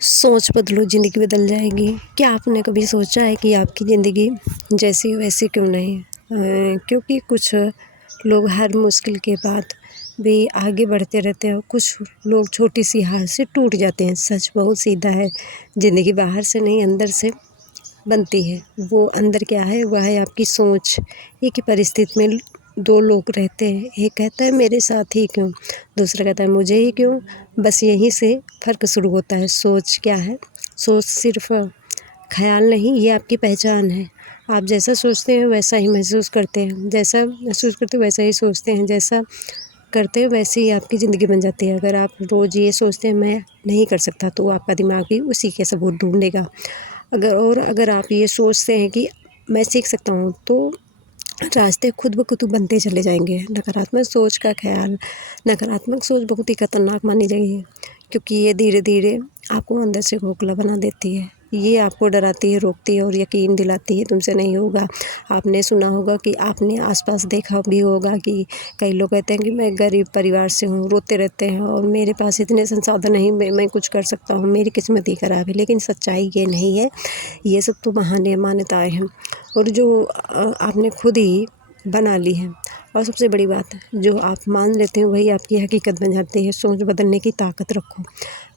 सोच बदलो ज़िंदगी बदल जाएगी। क्या आपने कभी सोचा है कि आपकी ज़िंदगी जैसी वैसी क्यों नहीं? क्योंकि कुछ लोग हर मुश्किल के बाद भी आगे बढ़ते रहते हैं और कुछ लोग छोटी सी हार से टूट जाते हैं। सच बहुत सीधा है, ज़िंदगी बाहर से नहीं अंदर से बनती है। वो अंदर क्या है, वह है आपकी सोच। एक ही परिस्थिति में दो लोग रहते हैं, एक कहता है मेरे साथ ही क्यों, दूसरा कहता है मुझे ही क्यों। बस यहीं से फ़र्क शुरू होता है। सोच क्या है? सोच सिर्फ़ ख़याल नहीं, ये आपकी पहचान है। आप जैसा सोचते हैं वैसा ही महसूस करते हैं, जैसा महसूस करते हैं वैसा ही सोचते हैं, जैसा करते हैं वैसे ही आपकी ज़िंदगी बन जाती है। अगर आप रोज़ ये सोचते हैं मैं नहीं कर सकता, तो आपका दिमाग भी उसी के सबूत ढूँढेगा। अगर आप ये सोचते हैं कि मैं सीख सकता हूँ, तो रास्ते खुद ब खुद बनते चले जाएंगे। नकारात्मक सोच का ख़्याल, नकारात्मक सोच बहुत ही खतरनाक मानी गई है, क्योंकि ये धीरे धीरे आपको अंदर से खोखला बना देती है। ये आपको डराती है, रोकती है और यकीन दिलाती है तुमसे नहीं होगा। आपने सुना होगा कि आपने आसपास देखा भी होगा कि कई लोग कहते हैं कि मैं गरीब परिवार से हूँ, रोते रहते हैं और मेरे पास इतने संसाधन नहीं, मैं कुछ कर सकता हूँ, मेरी किस्मत ही खराब है। लेकिन सच्चाई ये नहीं है, ये सब तो बहाने मान्यताएँ हैं और जो आपने खुद ही बना ली है। और सबसे बड़ी बात, जो आप मान लेते हैं वही आपकी हकीकत बन जाती है। सोच बदलने की ताकत रखो।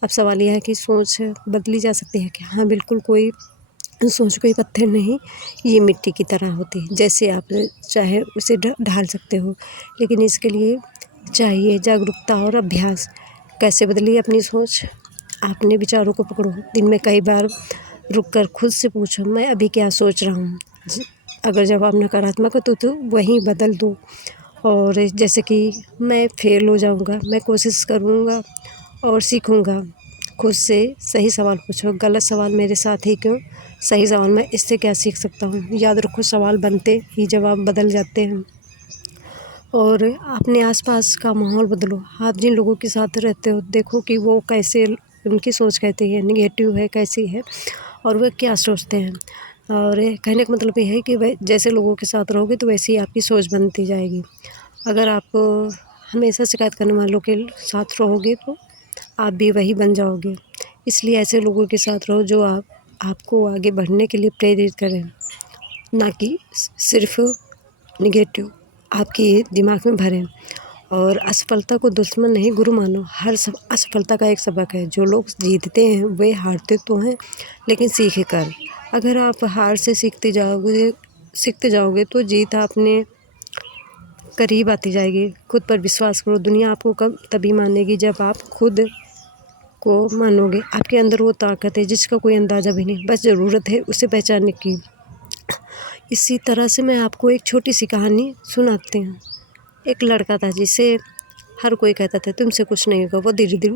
अब सवाल यह है कि सोच बदली जा सकती है क्या? हाँ, बिल्कुल। सोच कोई पत्थर नहीं, ये मिट्टी की तरह होती है। जैसे आप चाहे उसे ढाल सकते हो, लेकिन इसके लिए चाहिए जागरूकता और अभ्यास। कैसे बदलिए अपनी सोच? अपने विचारों को पकड़ो। दिन में कई बार रुक कर खुद से पूछो, मैं अभी क्या सोच रहा हूँ? अगर जवाब नकारात्मक हो तो वहीं बदल दो। और जैसे कि मैं फेल हो जाऊँगा, मैं कोशिश करूँगा और सीखूँगा। खुद से सही सवाल पूछो, गलत सवाल मेरे साथ ही क्यों? सही सवाल, मैं इससे क्या सीख सकता हूँ? याद रखो, सवाल बनते ही जवाब बदल जाते हैं। और अपने आसपास का माहौल बदलो। आप जिन लोगों के साथ रहते हो, देखो कि वो कैसे, उनकी सोच कैसी है, नेगेटिव है, कैसी है और वे क्या सोचते हैं। और कहने का मतलब ये है कि वह जैसे लोगों के साथ रहोगे तो वैसे ही आपकी सोच बनती जाएगी। अगर आप हमेशा शिकायत करने वालों के साथ रहोगे तो आप भी वही बन जाओगे। इसलिए ऐसे लोगों के साथ रहो जो आपको आगे बढ़ने के लिए प्रेरित करें, ना कि सिर्फ़ नेगेटिव आपके दिमाग में भरें। और असफलता को दुश्मन नहीं, गुरु मानो। हर असफलता का एक सबक है। जो लोग जीतते हैं वे हारते तो हैं, लेकिन सीख कर। अगर आप हार से सीखते जाओगे तो जीत अपने करीब आती जाएगी। खुद पर विश्वास करो। दुनिया आपको कब तभी मानेगी जब आप खुद को मानोगे। आपके अंदर वो ताकत है जिसका कोई अंदाज़ा भी नहीं, बस ज़रूरत है उसे पहचानने की। इसी तरह से मैं आपको एक छोटी सी कहानी सुनाती हूँ। एक लड़का था जिसे हर कोई कहता था तुमसे कुछ नहीं होगा। वो धीरे धीरे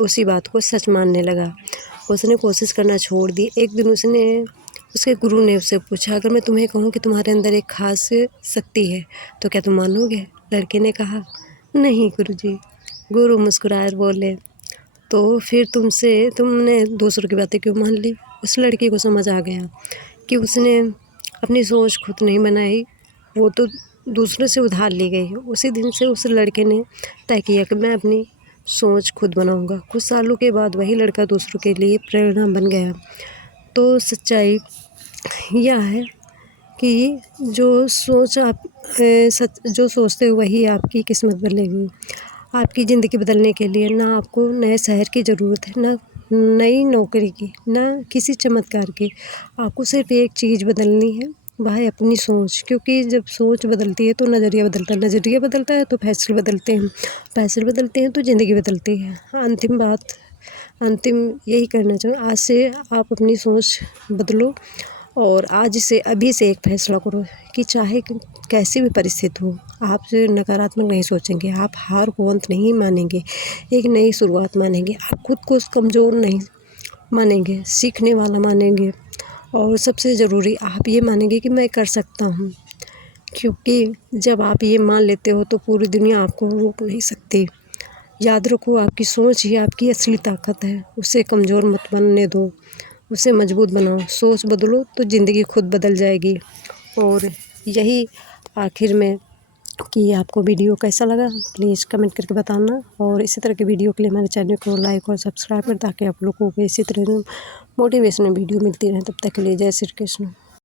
उसी बात को सच मानने लगा। उसने कोशिश करना छोड़ दी। एक दिन उसके गुरु ने उससे पूछा, अगर मैं तुम्हें कहूँ कि तुम्हारे अंदर एक खास शक्ति है तो क्या तुम मानोगे? लड़के ने कहा, नहीं गुरुजी। गुरु मुस्कुराए और बोले, तो फिर तुमने दूसरों की बातें क्यों मान ली? उस लड़के को समझ आ गया कि उसने अपनी सोच खुद नहीं बनाई, वो तो दूसरों से उधार ली गई है। उसी दिन से उस लड़के ने तय किया कि मैं अपनी सोच खुद बनाऊंगा। कुछ सालों के बाद वही लड़का दूसरों के लिए प्रेरणा बन गया। तो सच्चाई यह है कि जो सोचते हो वही आपकी किस्मत बदलेगी। आपकी ज़िंदगी बदलने के लिए ना आपको नए शहर की ज़रूरत है, ना नई नौकरी की, ना किसी चमत्कार की। आपको सिर्फ़ एक चीज़ बदलनी है, वह है अपनी सोच। क्योंकि जब सोच बदलती है तो नज़रिया बदलता है, नज़रिया बदलता है तो फैसले बदलते हैं, फैसले बदलते हैं तो ज़िंदगी बदलती है। अंतिम यही कहना चाहूँ, आज से आप अपनी सोच बदलो और अभी से एक फैसला करो कि चाहे कैसी भी परिस्थिति हो, आप नकारात्मक नहीं सोचेंगे, आप हार को अंत नहीं मानेंगे, एक नई शुरुआत मानेंगे। आप खुद को कमज़ोर नहीं मानेंगे, सीखने वाला मानेंगे और सबसे ज़रूरी आप ये मानेंगे कि मैं कर सकता हूँ। क्योंकि जब आप ये मान लेते हो तो पूरी दुनिया आपको रोक नहीं सकती। याद रखो, आपकी सोच ही आपकी असली ताकत है। उसे कमज़ोर मत बनने दो, उसे मजबूत बनाओ। सोच बदलो तो ज़िंदगी खुद बदल जाएगी। और यही आखिर में कि आपको वीडियो कैसा लगा, प्लीज़ कमेंट करके बताना। और इसी तरह की वीडियो के लिए हमारे चैनल को लाइक और सब्सक्राइब करें, ताकि आप लोगों को इसी तरह मोटिवेशनल वीडियो मिलती रहे। तब तक के लिए जय श्री कृष्ण।